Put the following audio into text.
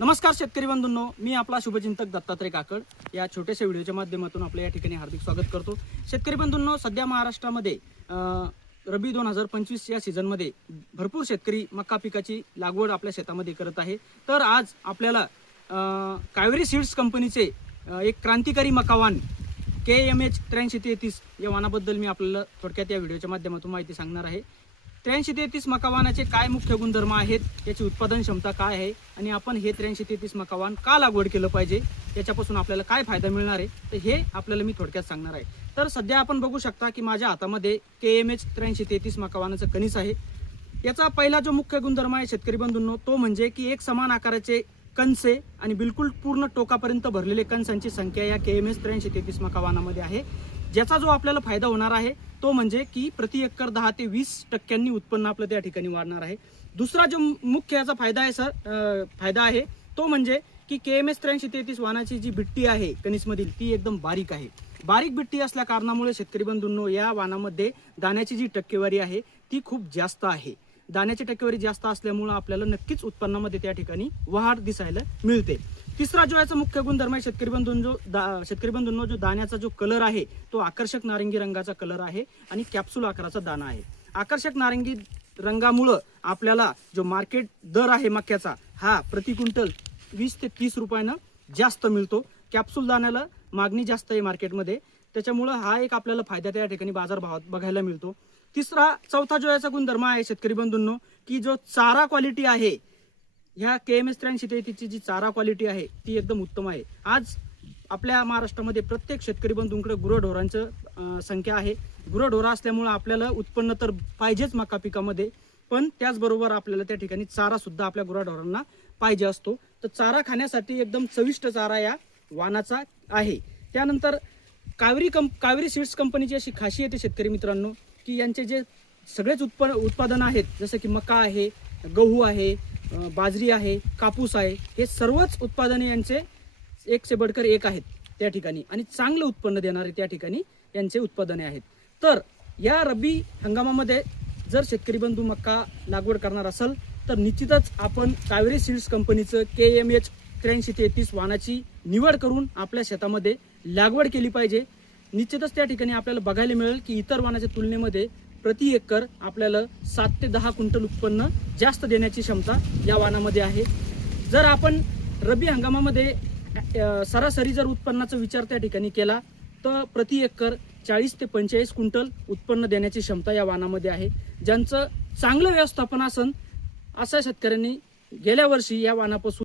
नमस्कार शेतकरी बंधूंनो, मी आपला शुभचिंतक दत्तात्रय काकड या छोट्याशा व्हिडिओच्या माध्यमातून आपल्या या ठिकाणी हार्दिक स्वागत करतो। शेतकरी बंधूंनो, सध्या महाराष्ट्रामध्ये रबी 2025 या सीझनमध्ये भरपूर शेतकरी मका पिकाची लागवड आपल्या शेतामध्ये करत आहे। तर आज आपल्याला कावेरी सीड्स कंपनीचे एक क्रांतिकारी मकावान KMH 8333 या वाणाबद्दल मी आपल्याला थोडक्यात या व्हिडिओच्या माध्यमातून माहिती सांगणार आहे। 8333 मकावानाचे काय मुख्य गुणधर्म आहेत, याची उत्पादन क्षमता काय आहे आणि आपण हे 8333 मकावान का लागवड केलं पाहिजे, याच्यापासून आपल्याला काय फायदा मिळणार आहे, तर हे आपल्याला मी थोडक्यात सांगणार आहे। तर सध्या आपण बघू शकता की माझ्या हातामध्ये KMH 8333 मकावानाचं कणीस आहे। याचा पहिला जो मुख्य गुणधर्म आहे शेतकरी बंधूंनो, तो म्हणजे की एक समान आकाराचे कणसे आणि बिलकुल पूर्ण टोकापर्यंत भरलेले कणसांची संख्या या KMH 8333 मकावानामध्ये आहे। ज्याचा जो आपल्याला फायदा होणार आहे तो म्हणजे की प्रति एकर 10 ते 20% उत्पन्न आपलं त्या ठिकाणी वाढणार आहे। दुसरा जो मुख्य याचा फायदा आहे तो म्हणजे की KMH 8333 वाणाची जी बिट्टी आहे कणीसमधील, ती एकदम बारीक आहे। बारीक बिट्टी असल्या कारणामुळे शेतकरी बंधूंनो, या वाणामध्ये दाण्याची जी टक्केवारी आहे ती खूप जास्त आहे। दाण्याची टक्केवारी जास्त असल्यामुळे आपल्याला नक्कीच उत्पन्नामध्ये त्या ठिकाणी वाढ दिसायला मिळते। तिसरा जो याचा मुख्य गुणधर्म आहे शेतकरी बंधूंनो, जो दाण्याचा जो कलर आहे तो आकर्षक नारंगी रंगाचा कलर आहे आणि कॅप्सूल आकाराचा दाणा आहे। आकर्षक नारंगी रंगामुळे आपल्याला जो मार्केट दर आहे मक्याचा, हा प्रति क्विंटल 20 ते 30 रुपयानं जास्त मिळतो। कॅप्सूल दाण्याला मागणी जास्त आहे मार्केटमध्ये, त्याच्यामुळे हा एक आपल्याला फायदा त्या ठिकाणी बाजारभावात बघायला मिळतो। चौथा जो याचा गुणधर्म आहे शेतकरी बंधूंनो, की जो चारा क्वालिटी आहे, ह्या KMH 8333 जी चारा क्वालिटी आहे ती एकदम उत्तम आहे। आज आपल्या महाराष्ट्रामध्ये प्रत्येक शेतकरी बंधूंकडे गुरंढोरांचं संख्या आहे। गुरंढोरा असल्यामुळे आपल्याला उत्पन्न तर पाहिजेच मका पिकामध्ये, पण त्याचबरोबर आपल्याला त्या ठिकाणी चारा सुद्धा आपल्या गुराढोरांना पाहिजे असतो। तर चारा खाण्यासाठी एकदम चविष्ट चारा या वाणाचा आहे। त्यानंतर कावेरी सीड्स कंपनीची अशी खासियत आहे शेतकरी मित्रांनो, की यांचे जे सगळेच उत्पादन आहेत, जसं की मका आहे, गहू आहे, बाजरी आहे, कापूस आहे, हे सर्वच उत्पादने यांचे एक से बढ़कर एक आहेत त्या ठिकाणी आणि चांगलं उत्पन्न देणारे त्या ठिकाणी यांचे उत्पादने आहेत। तर या रब्बी हंगामामध्ये जर शेतकरी बंधू मका लागवड करणार असेल तर निश्चितच आपण कावेरी सीड्स कंपनीचं KMH 8333 वाणाची निवड करून आपल्या शेतामध्ये लागवड केली पाहिजे। निश्चितच त्या ठिकाणी आपल्याला बघायला मिळेल की इतर वाणाच्या तुलनेमध्ये प्रति एकर आपल्याला 7 ते 10 क्विंटल उत्पन्न जास्त देण्याची क्षमता या वाणामध्ये आहे। जर आपण रब्बी हंगामामध्ये सरासरी जर उत्पन्नाचा विचार त्या ठिकाणी केला तर प्रति एकर 40 ते 45 क्विंटल उत्पन्न देण्याची क्षमता या वाणामध्ये आहे। ज्यांचं चांगलं व्यवस्थापन असेल अशा शेतकऱ्यांनी गेल्या वर्षी या वाणापासून